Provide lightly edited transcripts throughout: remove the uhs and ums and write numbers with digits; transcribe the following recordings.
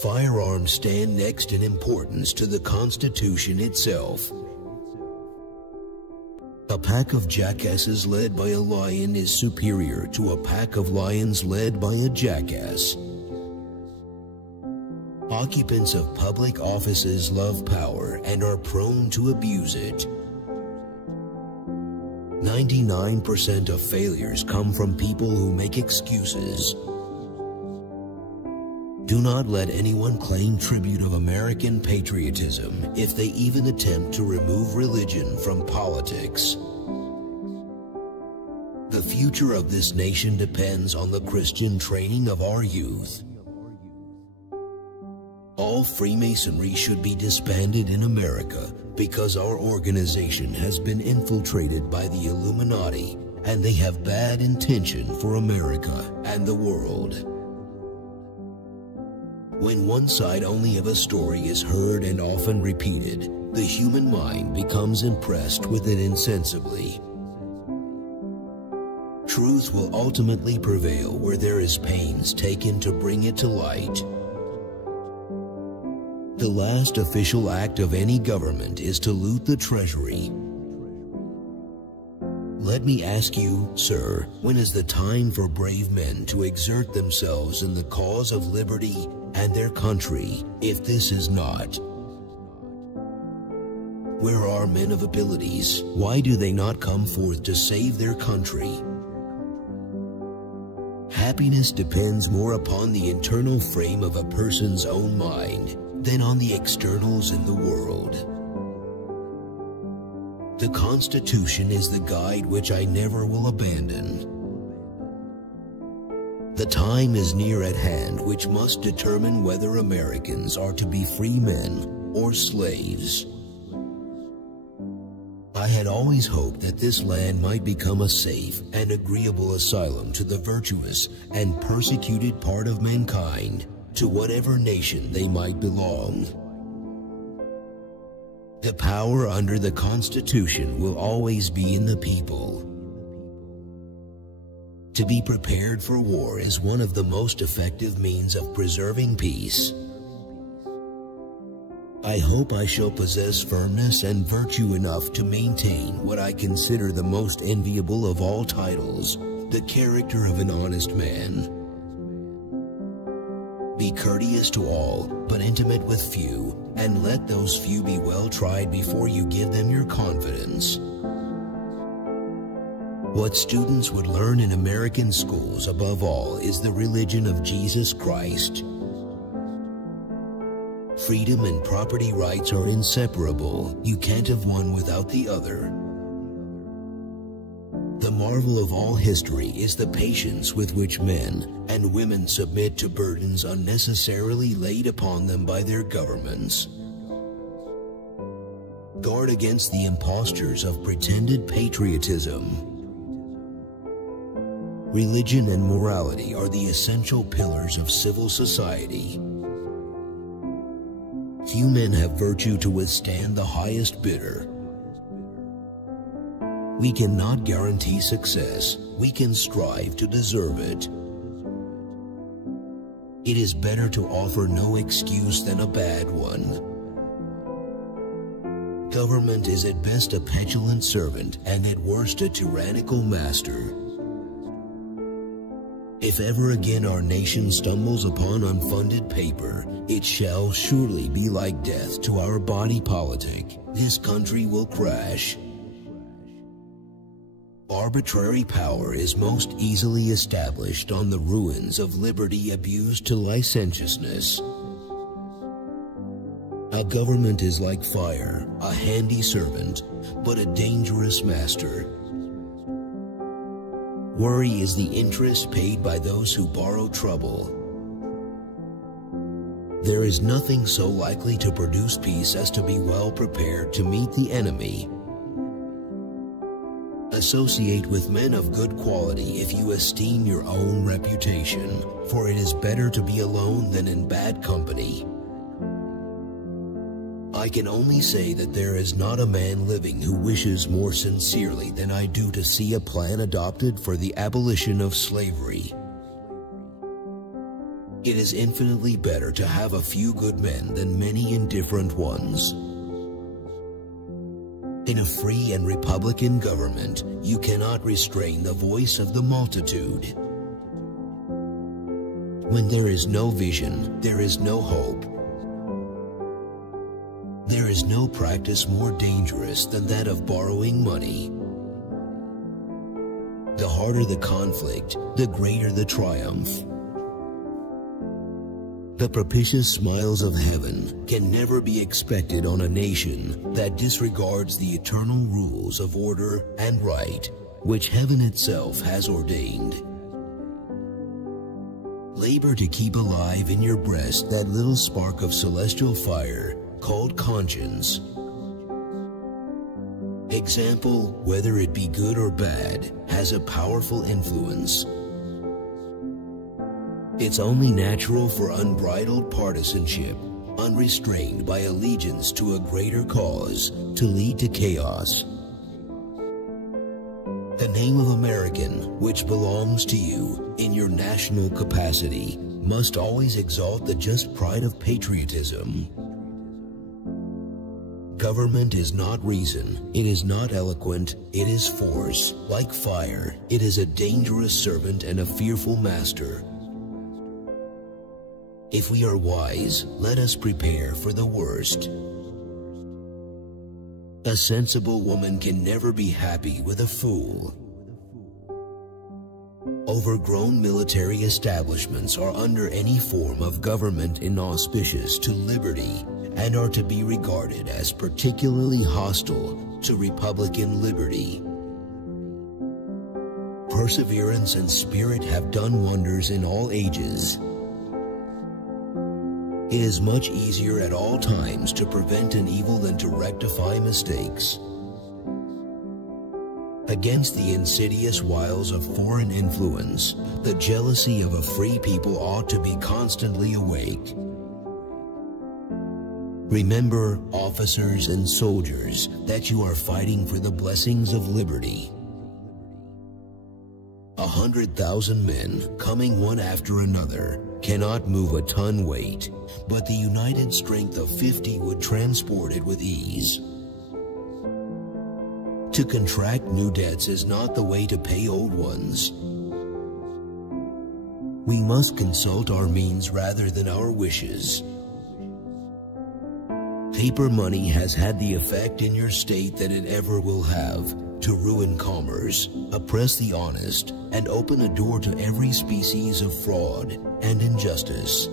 Firearms stand next in importance to the Constitution itself. A pack of jackasses led by a lion is superior to a pack of lions led by a jackass. Occupants of public offices love power and are prone to abuse it. 99% of failures come from people who make excuses. Do not let anyone claim tribute of American patriotism if they even attempt to remove religion from politics. The future of this nation depends on the Christian training of our youth. All Freemasonry should be disbanded in America because our organization has been infiltrated by the Illuminati and they have bad intention for America and the world. When one side only of a story is heard and often repeated, the human mind becomes impressed with it insensibly. Truth will ultimately prevail where there is pains taken to bring it to light. The last official act of any government is to loot the treasury. Let me ask you, sir, when is the time for brave men to exert themselves in the cause of liberty and their country, if this is not? Where are men of abilities? Why do they not come forth to save their country? Happiness depends more upon the internal frame of a person's own mind than on the externals in the world. The Constitution is the guide which I never will abandon. The time is near at hand which must determine whether Americans are to be free men or slaves. I had always hoped that this land might become a safe and agreeable asylum to the virtuous and persecuted part of mankind, to whatever nation they might belong. The power under the Constitution will always be in the people. To be prepared for war is one of the most effective means of preserving peace. I hope I shall possess firmness and virtue enough to maintain what I consider the most enviable of all titles, the character of an honest man. Be courteous to all, but intimate with few, and let those few be well tried before you give them your confidence. What students would learn in American schools above all is the religion of Jesus Christ. Freedom and property rights are inseparable. You can't have one without the other. The marvel of all history is the patience with which men and women submit to burdens unnecessarily laid upon them by their governments. Guard against the impostures of pretended patriotism. Religion and morality are the essential pillars of civil society. Few men have virtue to withstand the highest bidder. We cannot guarantee success. We can strive to deserve it. It is better to offer no excuse than a bad one. Government is at best a petulant servant and at worst a tyrannical master. If ever again our nation stumbles upon unfunded paper, it shall surely be like death to our body politic. This country will crash. Arbitrary power is most easily established on the ruins of liberty abused to licentiousness. A government is like fire, a handy servant, but a dangerous master. Worry is the interest paid by those who borrow trouble. There is nothing so likely to produce peace as to be well prepared to meet the enemy. Associate with men of good quality if you esteem your own reputation, for it is better to be alone than in bad company. I can only say that there is not a man living who wishes more sincerely than I do to see a plan adopted for the abolition of slavery. It is infinitely better to have a few good men than many indifferent ones. In a free and republican government, you cannot restrain the voice of the multitude. When there is no vision, there is no hope. There is no practice more dangerous than that of borrowing money. The harder the conflict, the greater the triumph. The propitious smiles of heaven can never be expected on a nation that disregards the eternal rules of order and right, which heaven itself has ordained. Labor to keep alive in your breast that little spark of celestial fire called conscience. Example, whether it be good or bad, has a powerful influence. It's only natural for unbridled partisanship, unrestrained by allegiance to a greater cause, to lead to chaos. The name of American, which belongs to you in your national capacity, must always exalt the just pride of patriotism. Government is not reason, it is not eloquent, it is force. Like fire, it is a dangerous servant and a fearful master. If we are wise, let us prepare for the worst. A sensible woman can never be happy with a fool. Overgrown military establishments are under any form of government inauspicious to liberty and are to be regarded as particularly hostile to republican liberty. Perseverance and spirit have done wonders in all ages. It is much easier at all times to prevent an evil than to rectify mistakes. Against the insidious wiles of foreign influence, the jealousy of a free people ought to be constantly awake. Remember, officers and soldiers, that you are fighting for the blessings of liberty. 100,000 men, coming one after another, cannot move a ton weight, but the united strength of 50 would transport it with ease. To contract new debts is not the way to pay old ones. We must consult our means rather than our wishes. Paper money has had the effect in your state that it ever will have, to ruin commerce, oppress the honest, and open a door to every species of fraud and injustice.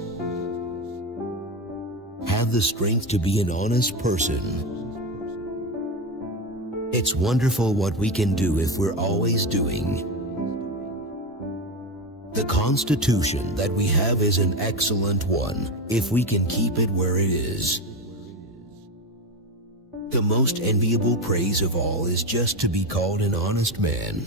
Have the strength to be an honest person. It's wonderful what we can do if we're always doing. The Constitution that we have is an excellent one, if we can keep it where it is. The most enviable praise of all is just to be called an honest man.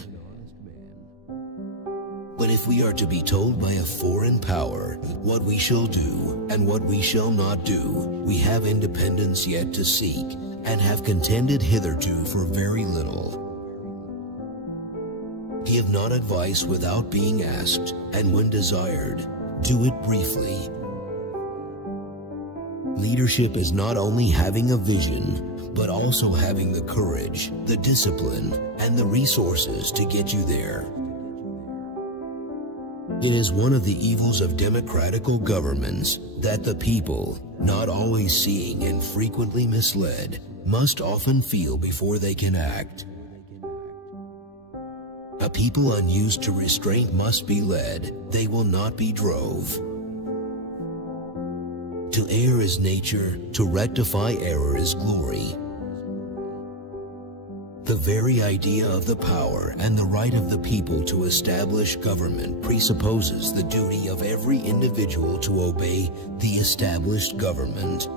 But if we are to be told by a foreign power what we shall do and what we shall not do, we have independence yet to seek, and have contended hitherto for very little. Give not advice without being asked, and when desired, do it briefly. Leadership is not only having a vision, but also having the courage, the discipline, and the resources to get you there. It is one of the evils of democratical governments that the people, not always seeing and frequently misled, must often feel before they can act. A people unused to restraint must be led, they will not be drove. To err is nature, to rectify error is glory. The very idea of the power and the right of the people to establish government presupposes the duty of every individual to obey the established government.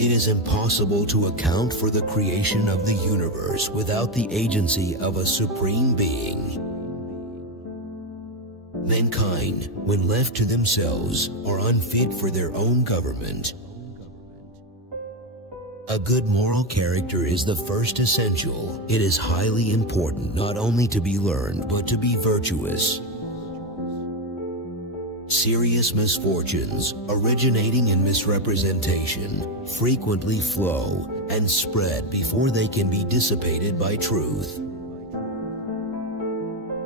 It is impossible to account for the creation of the universe without the agency of a supreme being. Mankind, when left to themselves, are unfit for their own government. A good moral character is the first essential. It is highly important not only to be learned, but to be virtuous. Serious misfortunes originating in misrepresentation frequently flow and spread before they can be dissipated by truth.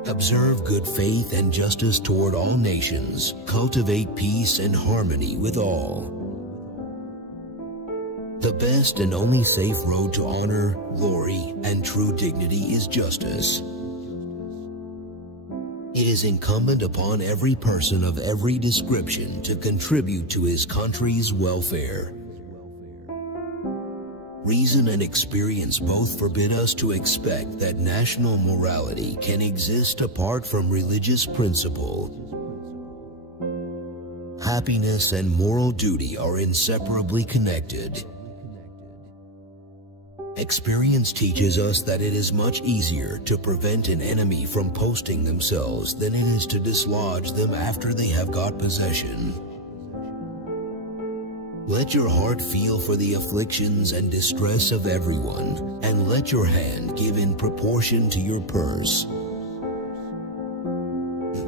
Observe good faith and justice toward all nations. Cultivate peace and harmony with all. The best and only safe road to honor, glory, and true dignity is justice. It is incumbent upon every person of every description to contribute to his country's welfare. Reason and experience both forbid us to expect that national morality can exist apart from religious principle. Happiness and moral duty are inseparably connected. Experience teaches us that it is much easier to prevent an enemy from posting themselves than it is to dislodge them after they have got possession. Let your heart feel for the afflictions and distress of everyone, and let your hand give in proportion to your purse.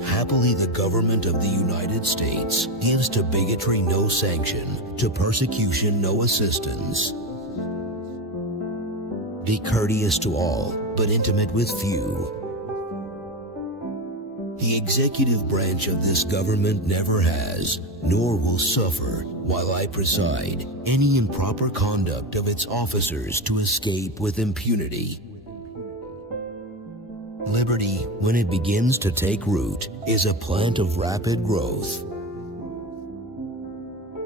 Happily, the government of the United States gives to bigotry no sanction, to persecution no assistance. Be courteous to all, but intimate with few. The executive branch of this government never has, nor will suffer, while I preside, any improper conduct of its officers to escape with impunity. Liberty, when it begins to take root, is a plant of rapid growth.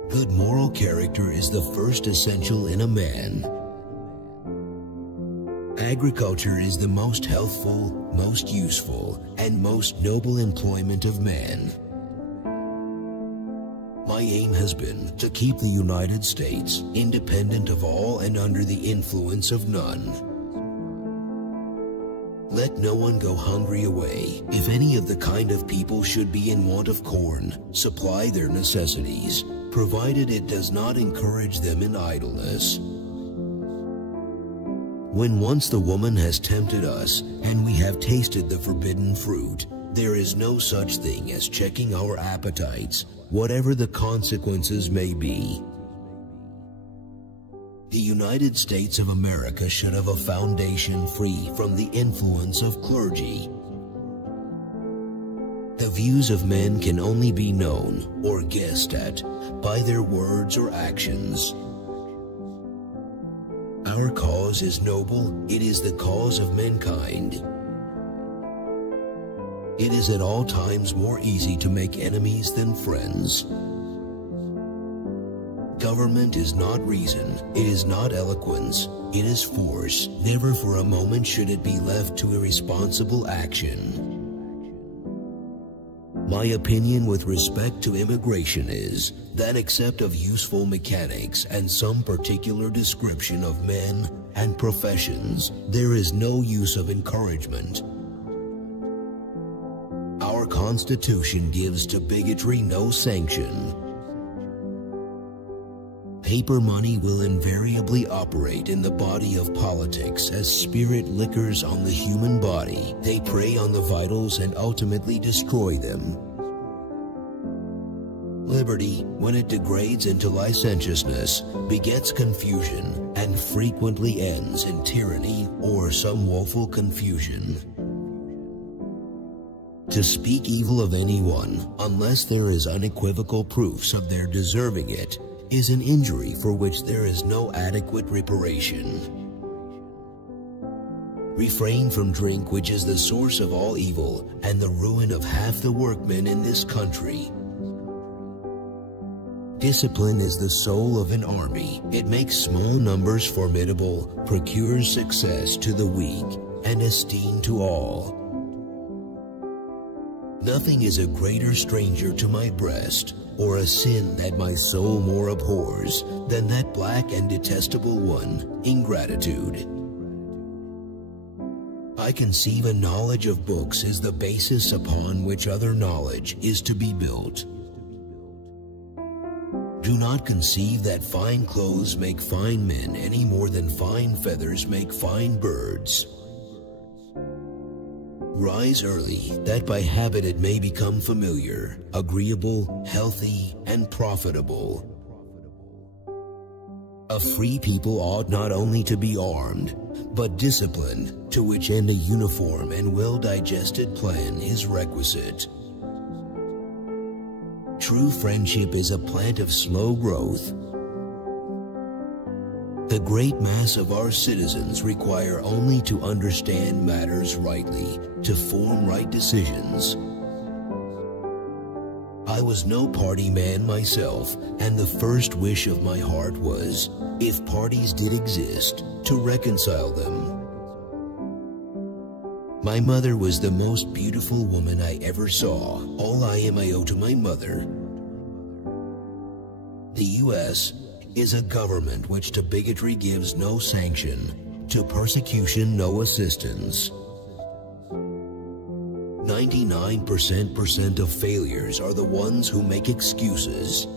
Good moral character is the first essential in a man. Agriculture is the most healthful, most useful, and most noble employment of man. My aim has been to keep the United States independent of all and under the influence of none. Let no one go hungry away. If any of the kind of people should be in want of corn, supply their necessities, provided it does not encourage them in idleness. When once the woman has tempted us, and we have tasted the forbidden fruit, there is no such thing as checking our appetites, whatever the consequences may be. The United States of America should have a foundation free from the influence of clergy. The views of men can only be known or guessed at by their words or actions. Our cause is noble, it is the cause of mankind. It is at all times more easy to make enemies than friends. Government is not reason, it is not eloquence, it is force. Never for a moment should it be left to irresponsible action. My opinion with respect to immigration is that except of useful mechanics and some particular description of men and professions, there is no use of encouragement. Our Constitution gives to bigotry no sanction. Paper money will invariably operate in the body of politics as spirit liquors on the human body. They prey on the vitals and ultimately destroy them. Liberty, when it degrades into licentiousness, begets confusion and frequently ends in tyranny or some woeful confusion. To speak evil of anyone, unless there is unequivocal proofs of their deserving it, is an injury for which there is no adequate reparation. Refrain from drink, which is the source of all evil and the ruin of half the workmen in this country. Discipline is the soul of an army. It makes small numbers formidable, procures success to the weak, and esteem to all. Nothing is a greater stranger to my breast, or a sin that my soul more abhors, than that black and detestable one, ingratitude. I conceive a knowledge of books is the basis upon which other knowledge is to be built. Do not conceive that fine clothes make fine men any more than fine feathers make fine birds. Rise early, that by habit it may become familiar, agreeable, healthy, and profitable. A free people ought not only to be armed, but disciplined, to which end a uniform and well-digested plan is requisite. True friendship is a plant of slow growth. The great mass of our citizens require only to understand matters rightly, to form right decisions. I was no party man myself, and the first wish of my heart was, if parties did exist, to reconcile them. My mother was the most beautiful woman I ever saw. All I am I owe to my mother. The U.S. is a government which to bigotry gives no sanction, to persecution no assistance. 99% of failures are the ones who make excuses.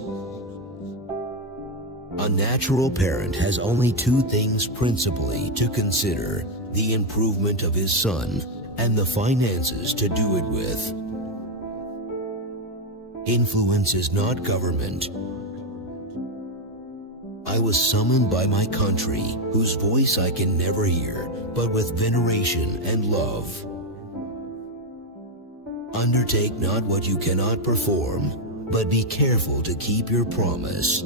A natural parent has only two things principally to consider: the improvement of his son and the finances to do it with. Influence is not government. I was summoned by my country, whose voice I can never hear, but with veneration and love. Undertake not what you cannot perform, but be careful to keep your promise.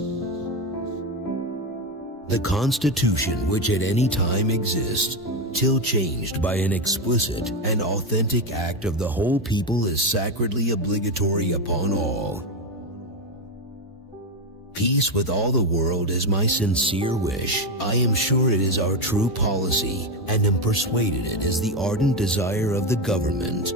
The Constitution, which at any time exists, till changed by an explicit and authentic act of the whole people, is sacredly obligatory upon all. Peace with all the world is my sincere wish. I am sure it is our true policy, and am persuaded it is the ardent desire of the government.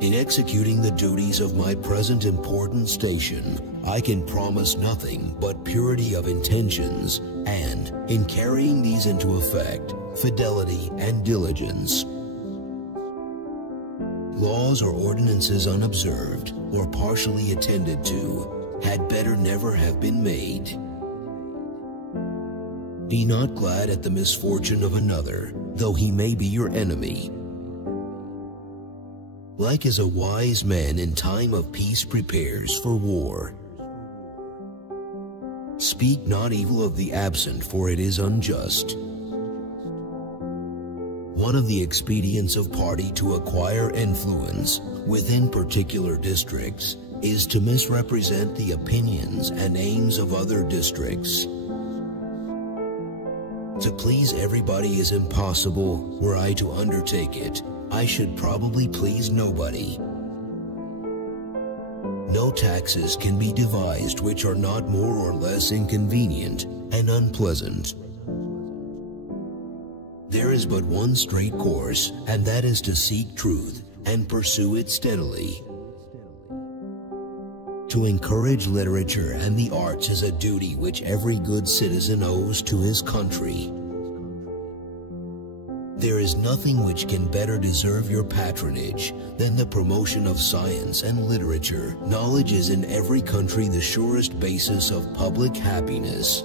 In executing the duties of my present important station, I can promise nothing but purity of intentions, and, in carrying these into effect, fidelity and diligence. Laws or ordinances unobserved, or partially attended to, had better never have been made. Be not glad at the misfortune of another, though he may be your enemy. Like as a wise man in time of peace prepares for war. Speak not evil of the absent, for it is unjust. One of the expedients of party to acquire influence within particular districts is to misrepresent the opinions and aims of other districts. To please everybody is impossible. Were I to undertake it, I should probably please nobody. No taxes can be devised which are not more or less inconvenient and unpleasant. There is but one straight course, and that is to seek truth and pursue it steadily. To encourage literature and the arts is a duty which every good citizen owes to his country. There is nothing which can better deserve your patronage than the promotion of science and literature. Knowledge is in every country the surest basis of public happiness.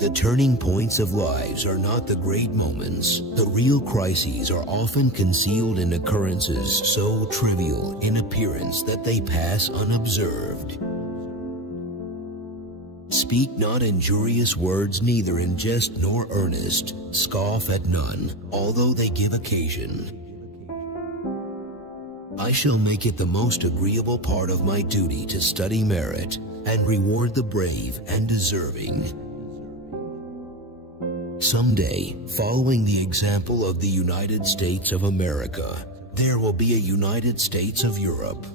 The turning points of lives are not the great moments. The real crises are often concealed in occurrences so trivial in appearance that they pass unobserved. Speak not injurious words, neither in jest nor earnest. Scoff at none, although they give occasion. I shall make it the most agreeable part of my duty to study merit, and reward the brave and deserving. Someday, following the example of the United States of America, there will be a United States of Europe.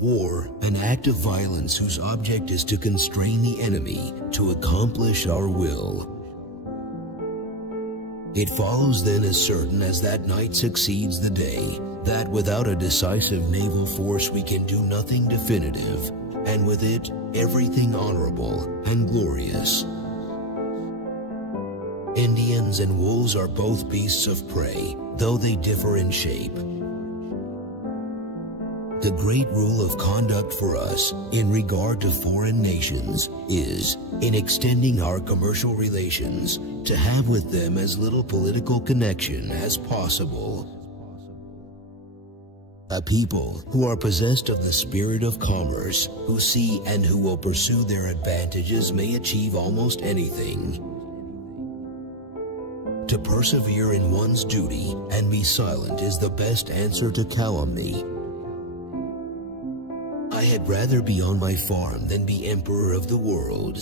War, an act of violence whose object is to constrain the enemy to accomplish our will. It follows then as certain as that night succeeds the day, that without a decisive naval force we can do nothing definitive, and with it everything honorable and glorious. Indians and wolves are both beasts of prey, though they differ in shape. The great rule of conduct for us in regard to foreign nations is, in extending our commercial relations, to have with them as little political connection as possible. A people who are possessed of the spirit of commerce, who see and who will pursue their advantages, may achieve almost anything. To persevere in one's duty and be silent is the best answer to calumny. I had rather be on my farm than be emperor of the world.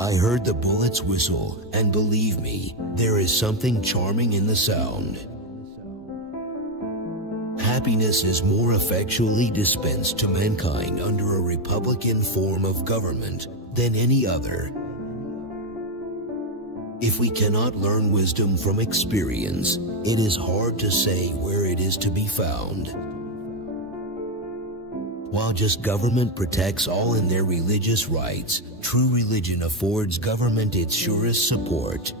I heard the bullets whistle, and believe me, there is something charming in the sound. Happiness is more effectually dispensed to mankind under a republican form of government than any other. If we cannot learn wisdom from experience, it is hard to say where it is to be found. While just government protects all in their religious rights, true religion affords government its surest support.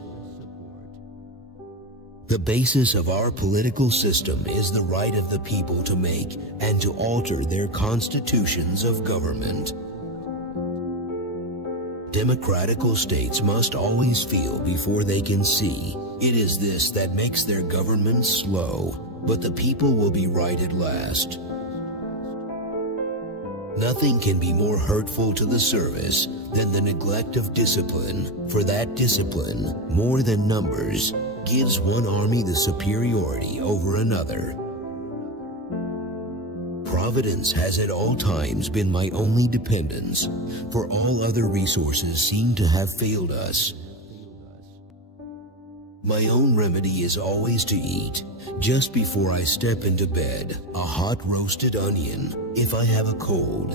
The basis of our political system is the right of the people to make and to alter their constitutions of government. Democratical states must always feel before they can see. It is this that makes their governments slow, but the people will be right at last. Nothing can be more hurtful to the service than the neglect of discipline, for that discipline, more than numbers, gives one army the superiority over another. Providence has at all times been my only dependence, for all other resources seem to have failed us. My own remedy is always to eat, just before I step into bed, a hot roasted onion, if I have a cold.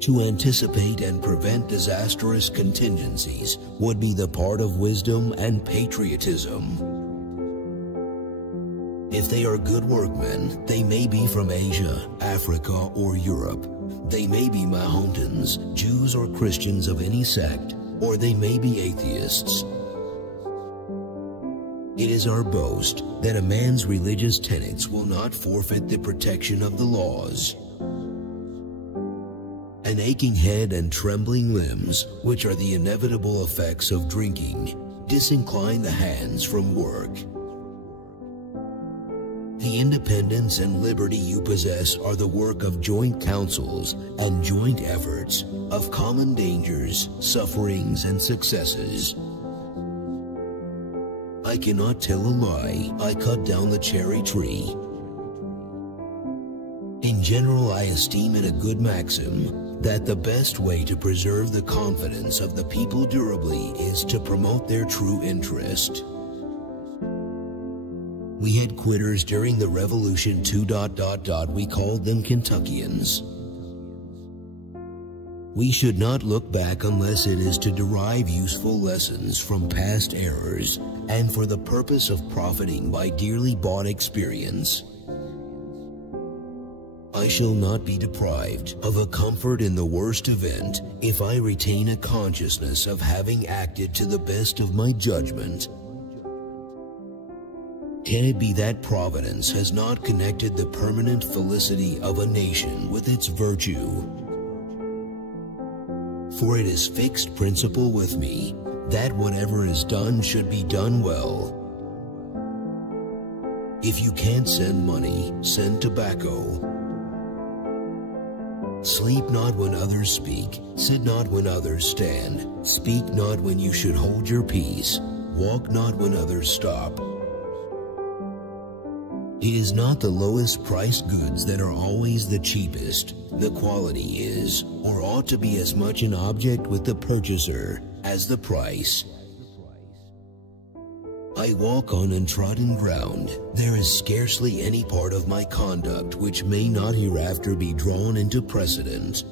To anticipate and prevent disastrous contingencies would be the part of wisdom and patriotism. If they are good workmen, they may be from Asia, Africa, or Europe. They may be Mahometans, Jews or Christians of any sect, or they may be atheists. It is our boast that a man's religious tenets will not forfeit the protection of the laws. An aching head and trembling limbs, which are the inevitable effects of drinking, disincline the hands from work. The independence and liberty you possess are the work of joint councils and joint efforts, of common dangers, sufferings, and successes. I cannot tell a lie. I cut down the cherry tree. In general, I esteem it a good maxim that the best way to preserve the confidence of the people durably is to promote their true interest. We had quitters during the Revolution too. We called them Kentuckians. We should not look back unless it is to derive useful lessons from past errors and for the purpose of profiting by dearly bought experience. I shall not be deprived of a comfort in the worst event if I retain a consciousness of having acted to the best of my judgment. Can it be that Providence has not connected the permanent felicity of a nation with its virtue? For it is fixed principle with me that whatever is done should be done well. If you can't send money, send tobacco. Sleep not when others speak, sit not when others stand, speak not when you should hold your peace, walk not when others stop. It is not the lowest priced goods that are always the cheapest. The quality is, or ought to be, as much an object with the purchaser as the price. I walk on untrodden ground. There is scarcely any part of my conduct which may not hereafter be drawn into precedent.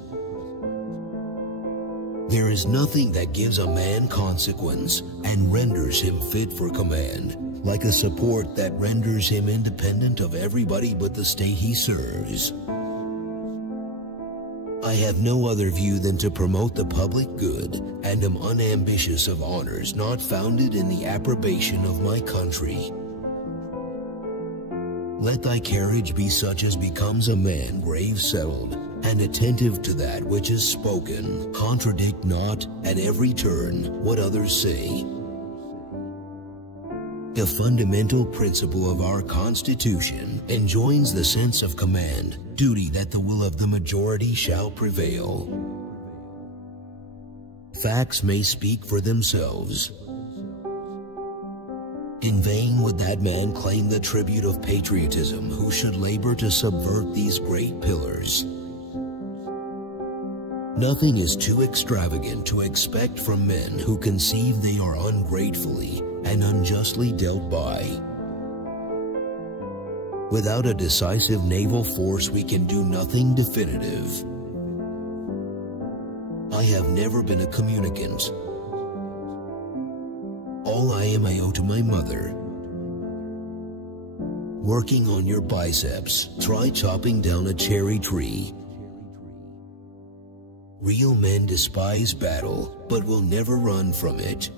There is nothing that gives a man consequence and renders him fit for command, like a support that renders him independent of everybody but the state he serves. I have no other view than to promote the public good, and am unambitious of honors not founded in the approbation of my country. Let thy carriage be such as becomes a man grave settled, and attentive to that which is spoken. Contradict not at every turn what others say. The fundamental principle of our Constitution enjoins the sense of command, duty that the will of the majority shall prevail. Facts may speak for themselves. In vain would that man claim the tribute of patriotism who should labor to subvert these great pillars. Nothing is too extravagant to expect from men who conceive they are ungratefully and unjustly dealt by. Without a decisive naval force, we can do nothing definitive. I have never been a communicant. All I am I owe to my mother. Working on your biceps, try chopping down a cherry tree. Real men despise battle, but will never run from it.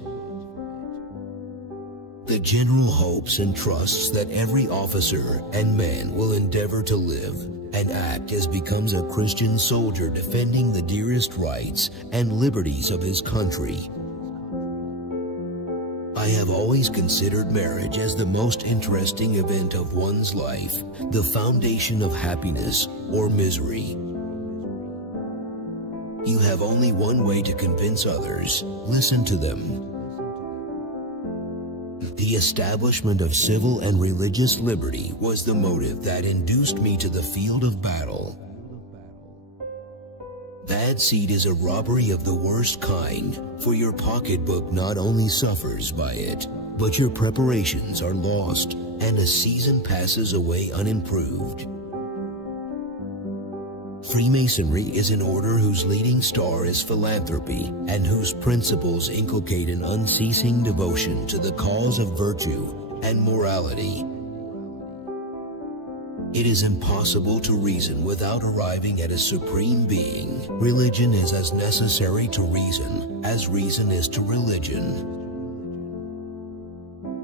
The general hopes and trusts that every officer and man will endeavor to live and act as becomes a Christian soldier defending the dearest rights and liberties of his country. I have always considered marriage as the most interesting event of one's life, the foundation of happiness or misery. You have only one way to convince others. Listen to them. The establishment of civil and religious liberty was the motive that induced me to the field of battle. Bad seed is a robbery of the worst kind, for your pocketbook not only suffers by it, but your preparations are lost, and a season passes away unimproved. Freemasonry is an order whose leading star is philanthropy, and whose principles inculcate an unceasing devotion to the cause of virtue and morality. It is impossible to reason without arriving at a supreme being. Religion is as necessary to reason as reason is to religion.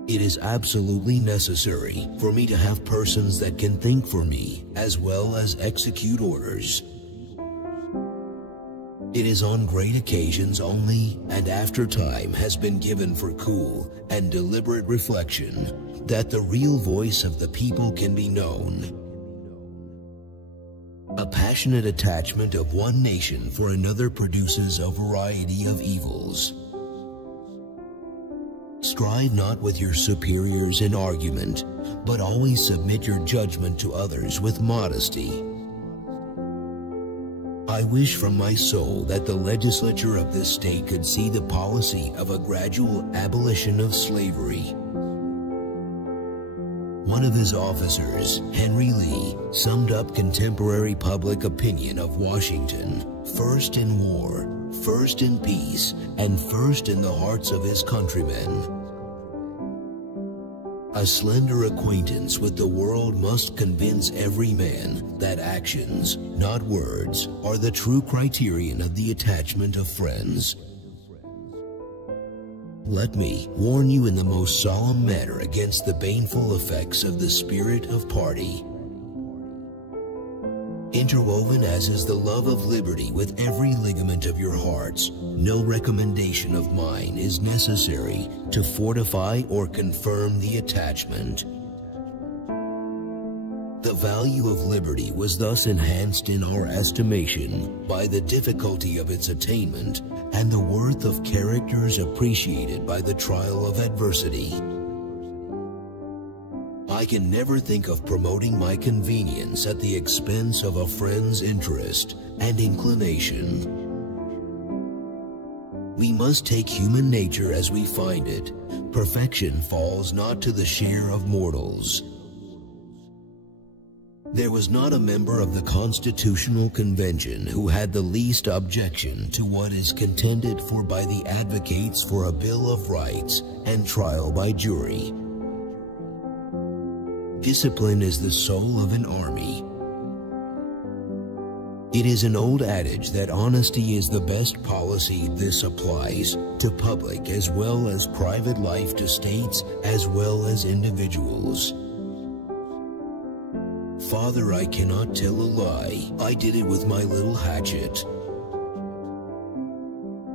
It is absolutely necessary for me to have persons that can think for me as well as execute orders. It is on great occasions only, and after time has been given for cool and deliberate reflection, that the real voice of the people can be known. A passionate attachment of one nation for another produces a variety of evils. Strive not with your superiors in argument, but always submit your judgment to others with modesty. I wish from my soul that the legislature of this state could see the policy of a gradual abolition of slavery. One of his officers, Henry Lee, summed up contemporary public opinion of Washington: first in war, first in peace, and first in the hearts of his countrymen. A slender acquaintance with the world must convince every man that actions, not words, are the true criterion of the attachment of friends. Let me warn you in the most solemn manner against the baneful effects of the spirit of party. Interwoven as is the love of liberty with every ligament of your hearts, no recommendation of mine is necessary to fortify or confirm the attachment. The value of liberty was thus enhanced in our estimation by the difficulty of its attainment and the worth of characters appreciated by the trial of adversity. I can never think of promoting my convenience at the expense of a friend's interest and inclination. We must take human nature as we find it. Perfection falls not to the share of mortals. There was not a member of the Constitutional Convention who had the least objection to what is contended for by the advocates for a Bill of Rights and trial by jury. Discipline is the soul of an army. It is an old adage that honesty is the best policy. This applies to public as well as private life, to states as well as individuals. Father, I cannot tell a lie. I did it with my little hatchet.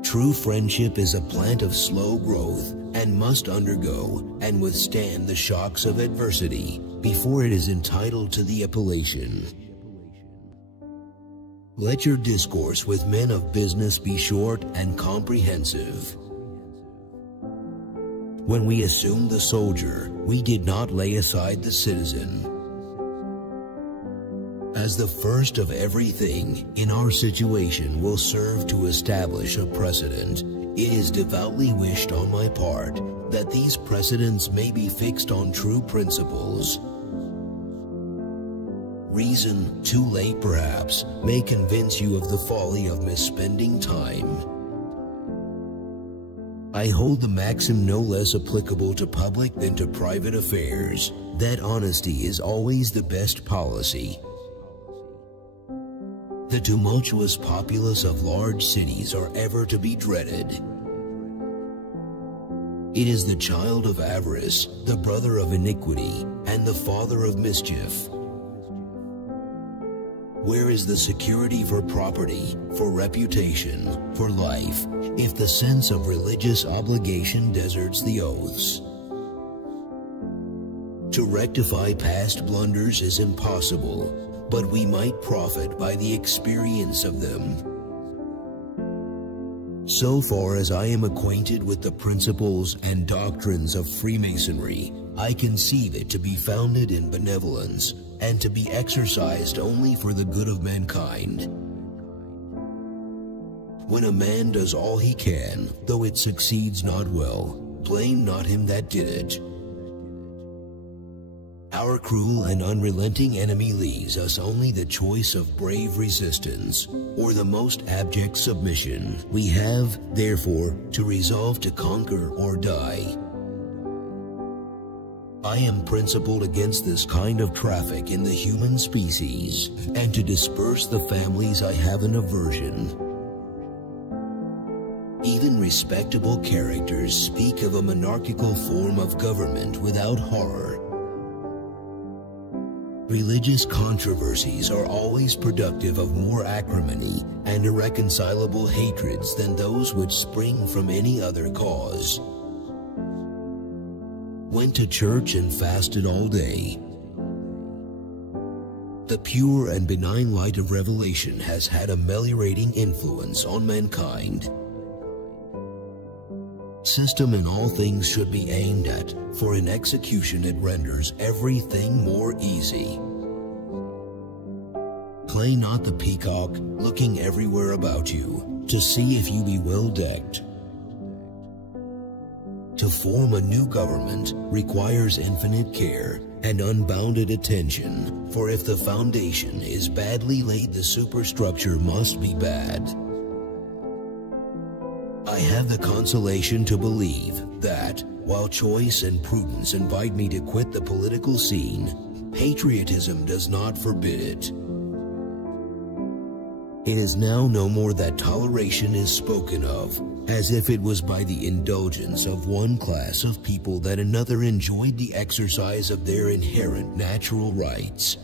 True friendship is a plant of slow growth and must undergo and withstand the shocks of adversity before it is entitled to the appellation. Let your discourse with men of business be short and comprehensive. When we assumed the soldier, we did not lay aside the citizen. As the first of everything in our situation will serve to establish a precedent, it is devoutly wished on my part that these precedents may be fixed on true principles. Reason, too late perhaps, may convince you of the folly of misspending time. I hold the maxim no less applicable to public than to private affairs, that honesty is always the best policy. The tumultuous populace of large cities are ever to be dreaded. It is the child of avarice, the brother of iniquity, and the father of mischief. Where is the security for property, for reputation, for life, if the sense of religious obligation deserts the oaths? To rectify past blunders is impossible, but we might profit by the experience of them. So far as I am acquainted with the principles and doctrines of Freemasonry, I conceive it to be founded in benevolence and to be exercised only for the good of mankind. When a man does all he can, though it succeeds not well, blame not him that did it. Our cruel and unrelenting enemy leaves us only the choice of brave resistance or the most abject submission. We have, therefore, to resolve to conquer or die. I am principled against this kind of traffic in the human species, and to disperse the families I have an aversion. Even respectable characters speak of a monarchical form of government without horror. Religious controversies are always productive of more acrimony and irreconcilable hatreds than those which spring from any other cause. Went to church and fasted all day. The pure and benign light of revelation has had a meliorating influence on mankind. System in all things should be aimed at, for in execution it renders everything more easy. Play not the peacock, looking everywhere about you, to see if you be well decked. To form a new government requires infinite care and unbounded attention, for if the foundation is badly laid, the superstructure must be bad. I have the consolation to believe that, while choice and prudence invite me to quit the political scene, patriotism does not forbid it. It is now no more that toleration is spoken of, as if it was by the indulgence of one class of people that another enjoyed the exercise of their inherent natural rights.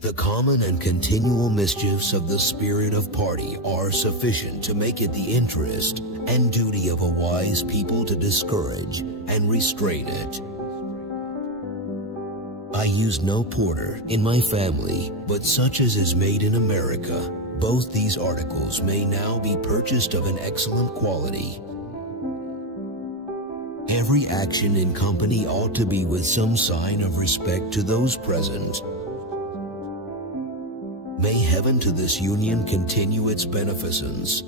The common and continual mischiefs of the spirit of party are sufficient to make it the interest and duty of a wise people to discourage and restrain it. I use no porter in my family, but such as is made in America. Both these articles may now be purchased of an excellent quality. Every action in company ought to be with some sign of respect to those present. May heaven to this union continue its beneficence.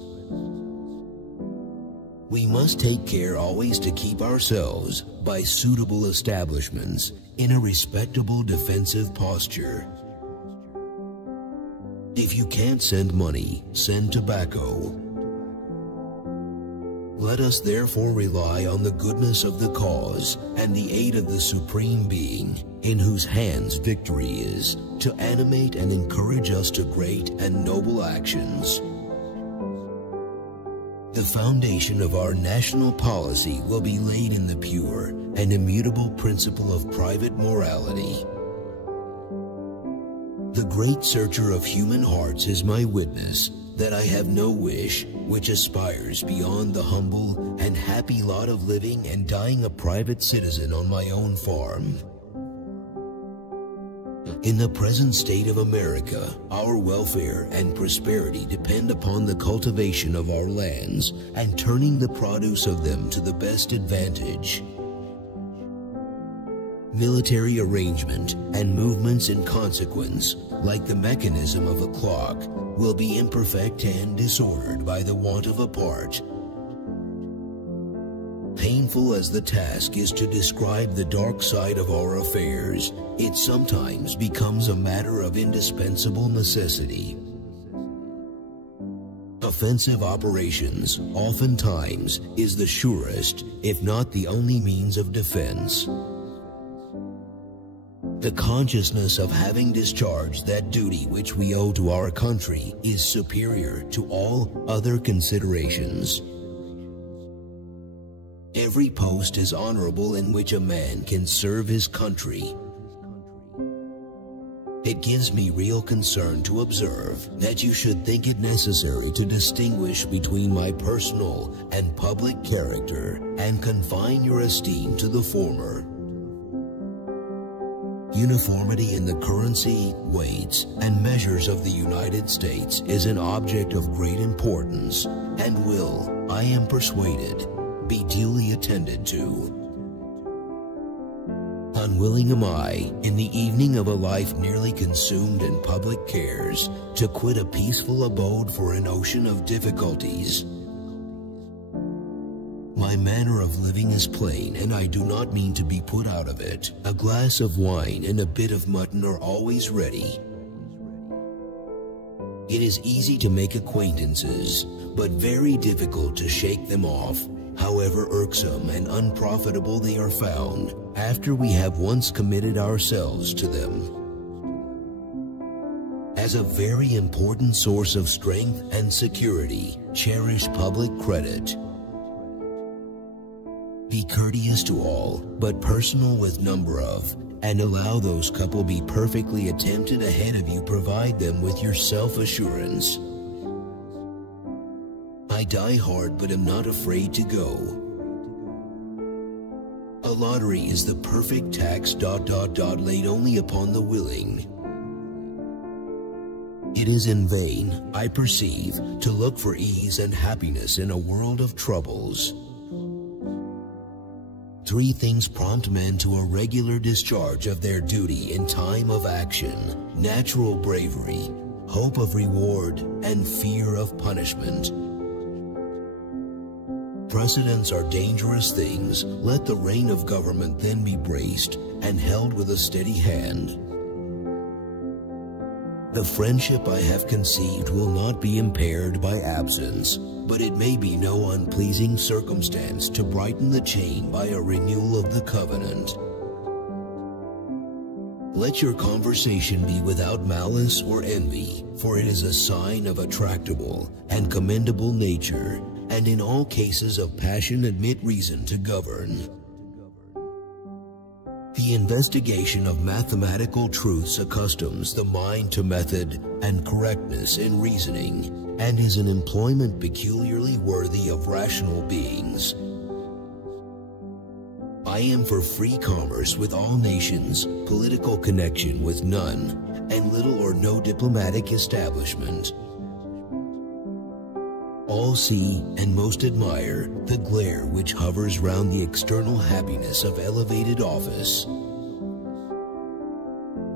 We must take care always to keep ourselves, by suitable establishments, in a respectable defensive posture. If you can't send money, send tobacco. Let us therefore rely on the goodness of the cause and the aid of the Supreme Being, in whose hands victory is, to animate and encourage us to great and noble actions. The foundation of our national policy will be laid in the pure and immutable principle of private morality. great searcher of human hearts is my witness that I have no wish which aspires beyond the humble and happy lot of living and dying a private citizen on my own farm. In the present state of America, our welfare and prosperity depend upon the cultivation of our lands and turning the produce of them to the best advantage. Military arrangement and movements in consequence, like the mechanism of a clock, will be imperfect and disordered by the want of a part. Painful as the task is to describe the dark side of our affairs, it sometimes becomes a matter of indispensable necessity. Offensive operations oftentimes is the surest, if not the only means of defense. The consciousness of having discharged that duty which we owe to our country is superior to all other considerations. Every post is honorable in which a man can serve his country. It gives me real concern to observe that you should think it necessary to distinguish between my personal and public character and confine your esteem to the former. Uniformity in the currency, weights, and measures of the United States is an object of great importance and will, I am persuaded, be duly attended to. Unwilling am I, in the evening of a life nearly consumed in public cares, to quit a peaceful abode for an ocean of difficulties. My manner of living is plain, and I do not mean to be put out of it. A glass of wine and a bit of mutton are always ready. It is easy to make acquaintances, but very difficult to shake them off, however irksome and unprofitable they are found, after we have once committed ourselves to them. As a very important source of strength and security, cherish public credit. Be courteous to all, but personal with number of, and allow those couple be perfectly attempted ahead of you, provide them with your self-assurance. I die hard but am not afraid to go. A lottery is the perfect tax ... laid only upon the willing. It is in vain, I perceive, to look for ease and happiness in a world of troubles. 3 things prompt men to a regular discharge of their duty in time of action: natural bravery, hope of reward, and fear of punishment. Precedents are dangerous things. Let the rein of government then be braced and held with a steady hand. The friendship I have conceived will not be impaired by absence, but it may be no unpleasing circumstance to brighten the chain by a renewal of the covenant. Let your conversation be without malice or envy, for it is a sign of a tractable and commendable nature, and in all cases of passion admit reason to govern. The investigation of mathematical truths accustoms the mind to method and correctness in reasoning, and is an employment peculiarly worthy of rational beings. I am for free commerce with all nations, political connection with none, and little or no diplomatic establishment. All see and most admire the glare which hovers round the external happiness of elevated office.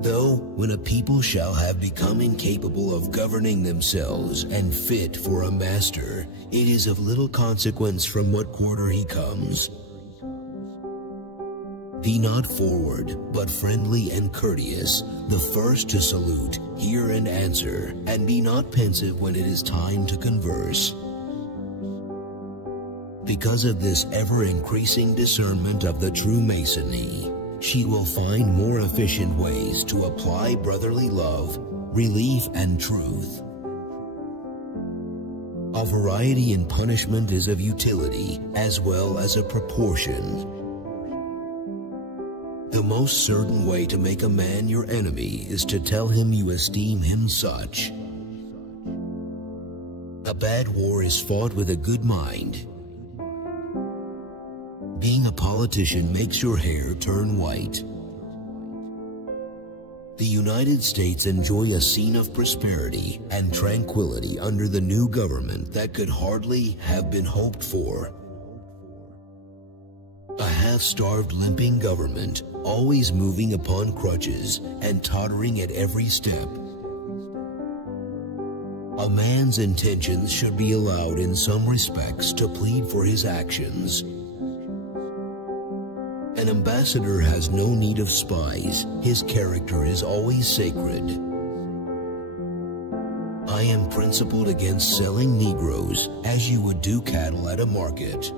Though, when a people shall have become incapable of governing themselves and fit for a master, it is of little consequence from what quarter he comes. Be not forward, but friendly and courteous, the first to salute, hear and answer, and be not pensive when it is time to converse. Because of this ever-increasing discernment of the true Masonry, she will find more efficient ways to apply brotherly love, relief, and truth. A variety in punishment is of utility as well as a proportion. The most certain way to make a man your enemy is to tell him you esteem him such. A bad war is fought with a good mind. Being a politician makes your hair turn white. The United States enjoy a scene of prosperity and tranquility under the new government that could hardly have been hoped for. A half-starved, limping government, always moving upon crutches and tottering at every step. A man's intentions should be allowed in some respects to plead for his actions. An ambassador has no need of spies. His character is always sacred. I am principled against selling Negroes as you would do cattle at a market.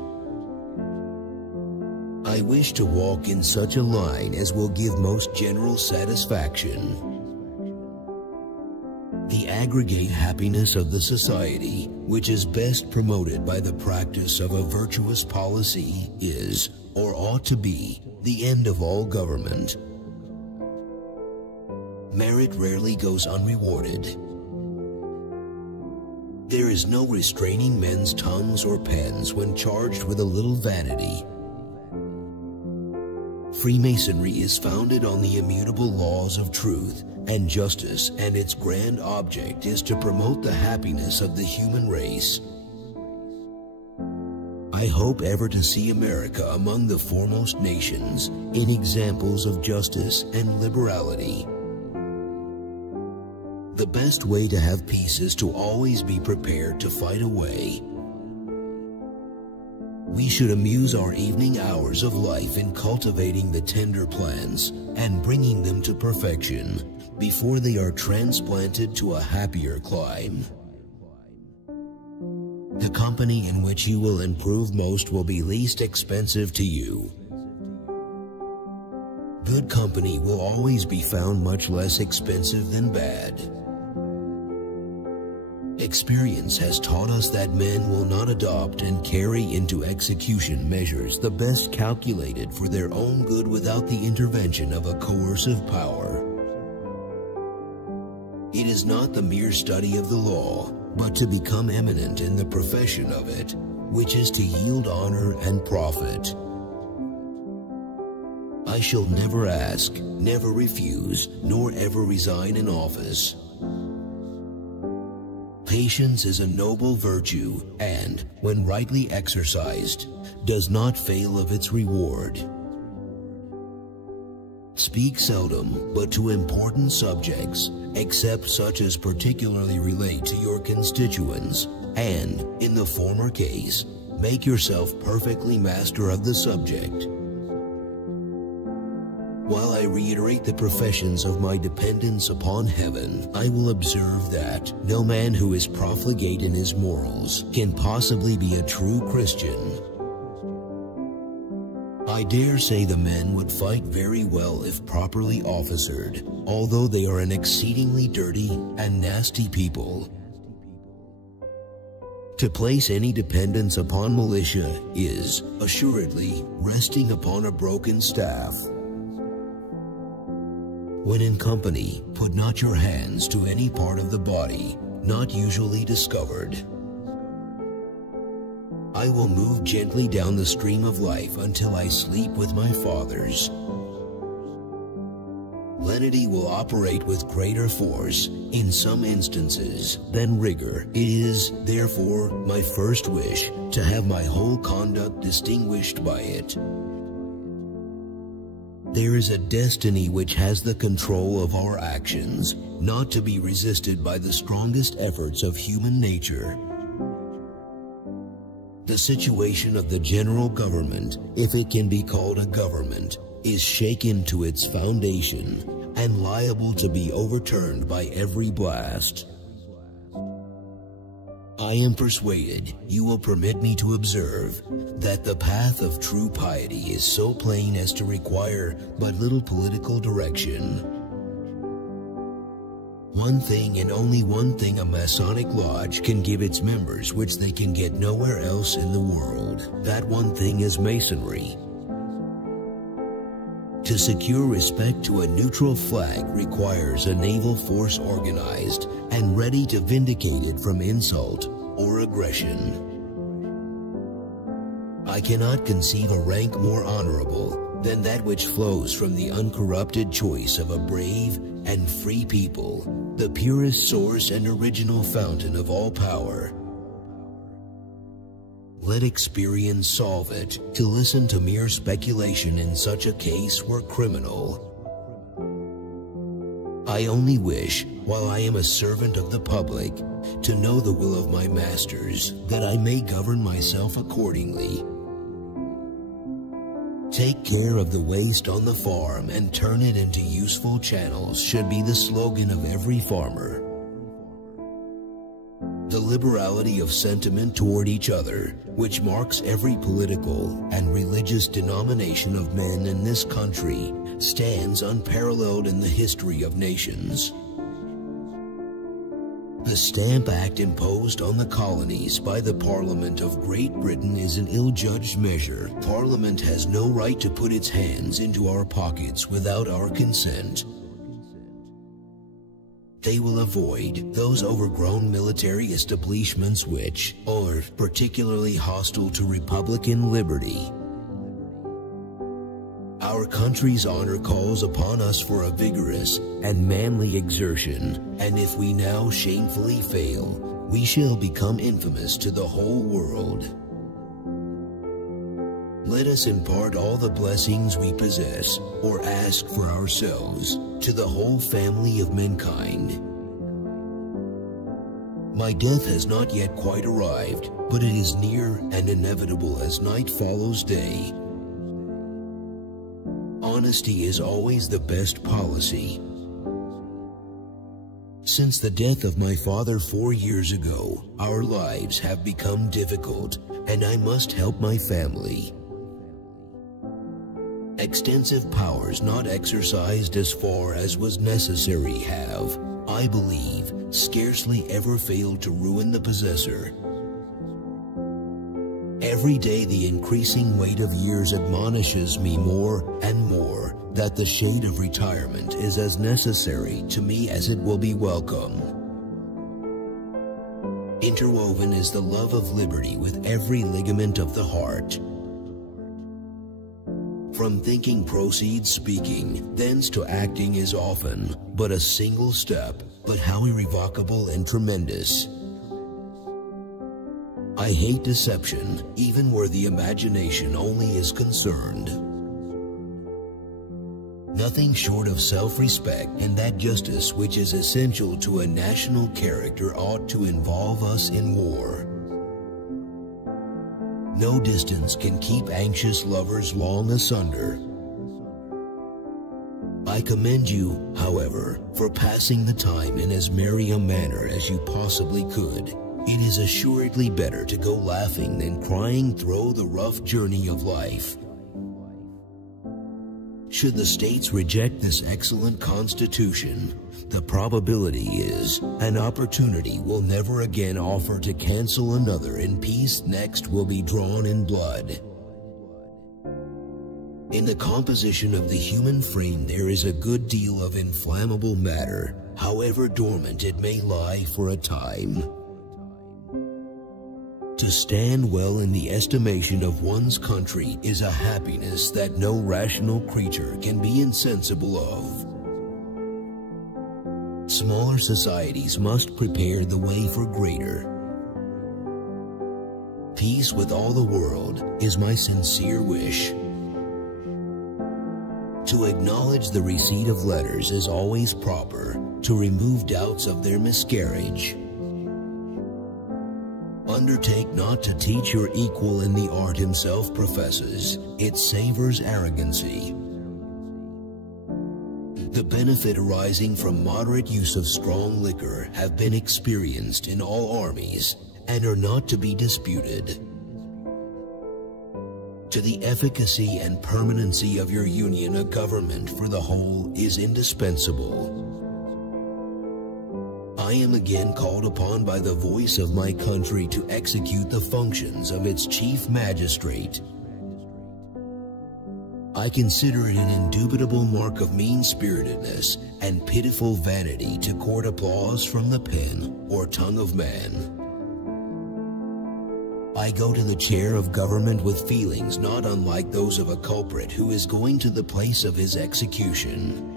I wish to walk in such a line as will give most general satisfaction. The aggregate happiness of the society, which is best promoted by the practice of a virtuous policy, is, or ought to be, the end of all government. Merit rarely goes unrewarded. There is no restraining men's tongues or pens when charged with a little vanity. Freemasonry is founded on the immutable laws of truth and justice, and its grand object is to promote the happiness of the human race. I hope ever to see America among the foremost nations in examples of justice and liberality. The best way to have peace is to always be prepared to fight a way. We should amuse our evening hours of life in cultivating the tender plants and bringing them to perfection before they are transplanted to a happier clime. The company in which you will improve most will be least expensive to you. Good company will always be found much less expensive than bad. Experience has taught us that men will not adopt and carry into execution measures the best calculated for their own good without the intervention of a coercive power. It is not the mere study of the law, but to become eminent in the profession of it, which is to yield honor and profit. I shall never ask, never refuse, nor ever resign an office. Patience is a noble virtue and, when rightly exercised, does not fail of its reward. Speak seldom, but to important subjects, except such as particularly relate to your constituents, and, in the former case, make yourself perfectly master of the subject. While I reiterate the professions of my dependence upon heaven, I will observe that no man who is profligate in his morals can possibly be a true Christian. I dare say the men would fight very well if properly officered, although they are an exceedingly dirty and nasty people. To place any dependence upon militia is, assuredly, resting upon a broken staff. When in company, put not your hands to any part of the body, not usually discovered. I will move gently down the stream of life until I sleep with my fathers. Lenity will operate with greater force, in some instances, than rigor. It is, therefore, my first wish to have my whole conduct distinguished by it. There is a destiny which has the control of our actions, not to be resisted by the strongest efforts of human nature. The situation of the general government, if it can be called a government, is shaken to its foundation and liable to be overturned by every blast. I am persuaded you will permit me to observe that the path of true piety is so plain as to require but little political direction. One thing and only one thing a Masonic Lodge can give its members which they can get nowhere else in the world. That one thing is Masonry. To secure respect to a neutral flag requires a naval force organized and ready to vindicate it from insult or aggression. I cannot conceive a rank more honorable than that which flows from the uncorrupted choice of a brave and free people, the purest source and original fountain of all power. Let experience solve it. To listen to mere speculation in such a case were criminal. I only wish, while I am a servant of the public, to know the will of my masters, that I may govern myself accordingly. Take care of the waste on the farm and turn it into useful channels should be the slogan of every farmer. The liberality of sentiment toward each other, which marks every political and religious denomination of men in this country, stands unparalleled in the history of nations. The Stamp Act imposed on the colonies by the Parliament of Great Britain is an ill-judged measure. Parliament has no right to put its hands into our pockets without our consent. They will avoid those overgrown military establishments which are particularly hostile to Republican liberty. Our country's honor calls upon us for a vigorous and manly exertion, and if we now shamefully fail, we shall become infamous to the whole world. Let us impart all the blessings we possess or ask for ourselves to the whole family of mankind. My death has not yet quite arrived, but it is near and inevitable as night follows day. Honesty is always the best policy. Since the death of my father 4 years ago, our lives have become difficult, and I must help my family. Extensive powers not exercised as far as was necessary have, I believe, scarcely ever failed to ruin the possessor. Every day the increasing weight of years admonishes me more and more that the shade of retirement is as necessary to me as it will be welcome. Interwoven is the love of liberty with every ligament of the heart. From thinking proceeds speaking, thence to acting is often but a single step, but how irrevocable and tremendous. I hate deception, even where the imagination only is concerned. Nothing short of self-respect and that justice which is essential to a national character ought to involve us in war. No distance can keep anxious lovers long asunder. I commend you, however, for passing the time in as merry a manner as you possibly could. It is assuredly better to go laughing than crying through the rough journey of life. Should the states reject this excellent Constitution, the probability is an opportunity will never again offer to cancel another, and peace next will be drawn in blood. In the composition of the human frame there is a good deal of inflammable matter, however dormant it may lie for a time. To stand well in the estimation of one's country is a happiness that no rational creature can be insensible of. Smaller societies must prepare the way for greater. Peace with all the world is my sincere wish. To acknowledge the receipt of letters is always proper, to remove doubts of their miscarriage. Undertake not to teach your equal in the art himself professes. It savors arrogancy. The benefit arising from moderate use of strong liquor have been experienced in all armies and are not to be disputed. To the efficacy and permanency of your union, a government for the whole is indispensable. I am again called upon by the voice of my country to execute the functions of its chief magistrate. I consider it an indubitable mark of mean-spiritedness and pitiful vanity to court applause from the pen or tongue of man. I go to the chair of government with feelings not unlike those of a culprit who is going to the place of his execution.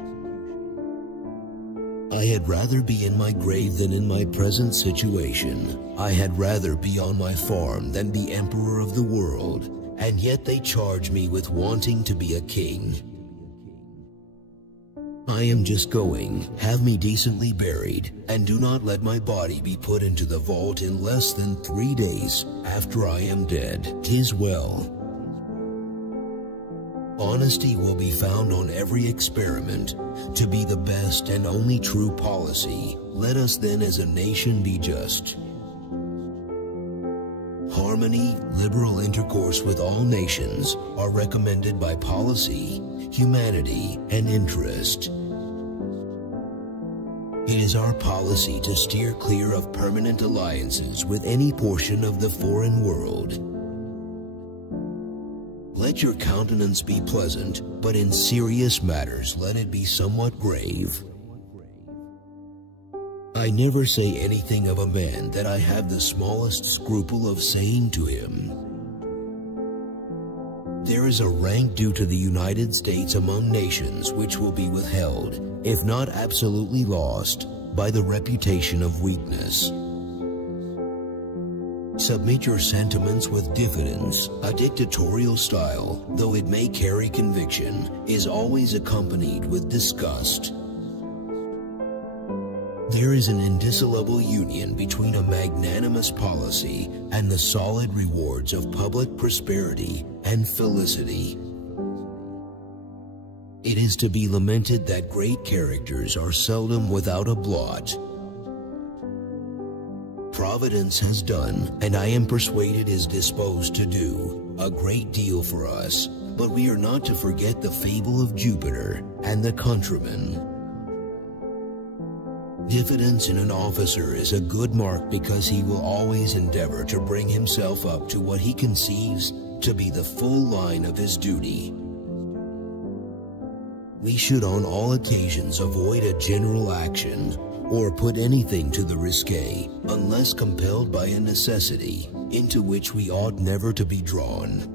I had rather be in my grave than in my present situation. I had rather be on my farm than be emperor of the world, and yet they charge me with wanting to be a king. I am just going, have me decently buried, and do not let my body be put into the vault in less than 3 days after I am dead. 'Tis well. Honesty will be found on every experiment to be the best and only true policy. Let us then as a nation be just. Harmony, liberal intercourse with all nations are recommended by policy, humanity, and interest. It is our policy to steer clear of permanent alliances with any portion of the foreign world. Let your countenance be pleasant, but in serious matters let it be somewhat grave. I never say anything of a man that I have the smallest scruple of saying to him. There is a rank due to the United States among nations which will be withheld, if not absolutely lost, by the reputation of weakness. Submit your sentiments with diffidence. A dictatorial style, though it may carry conviction, is always accompanied with disgust. There is an indissoluble union between a magnanimous policy and the solid rewards of public prosperity and felicity. It is to be lamented that great characters are seldom without a blot. Providence has done, and I am persuaded is disposed to do, a great deal for us, but we are not to forget the fable of Jupiter and the countryman. Diffidence in an officer is a good mark because he will always endeavor to bring himself up to what he conceives to be the full line of his duty. We should on all occasions avoid a general action or put anything to the risque unless compelled by a necessity into which we ought never to be drawn.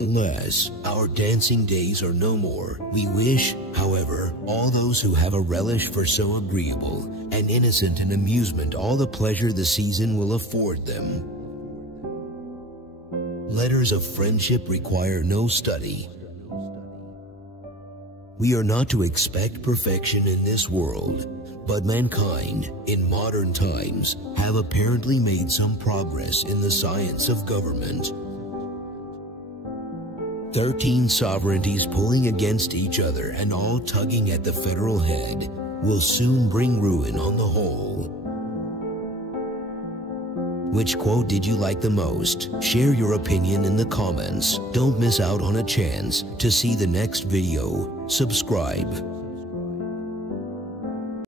Alas, our dancing days are no more. We wish, however, all those who have a relish for so agreeable and innocent an amusement all the pleasure the season will afford them. Letters of friendship require no study. We are not to expect perfection in this world, but mankind, in modern times, have apparently made some progress in the science of government. 13 sovereignties pulling against each other and all tugging at the federal head will soon bring ruin on the whole. Which quote did you like the most? Share your opinion in the comments. Don't miss out on a chance to see the next video. Subscribe.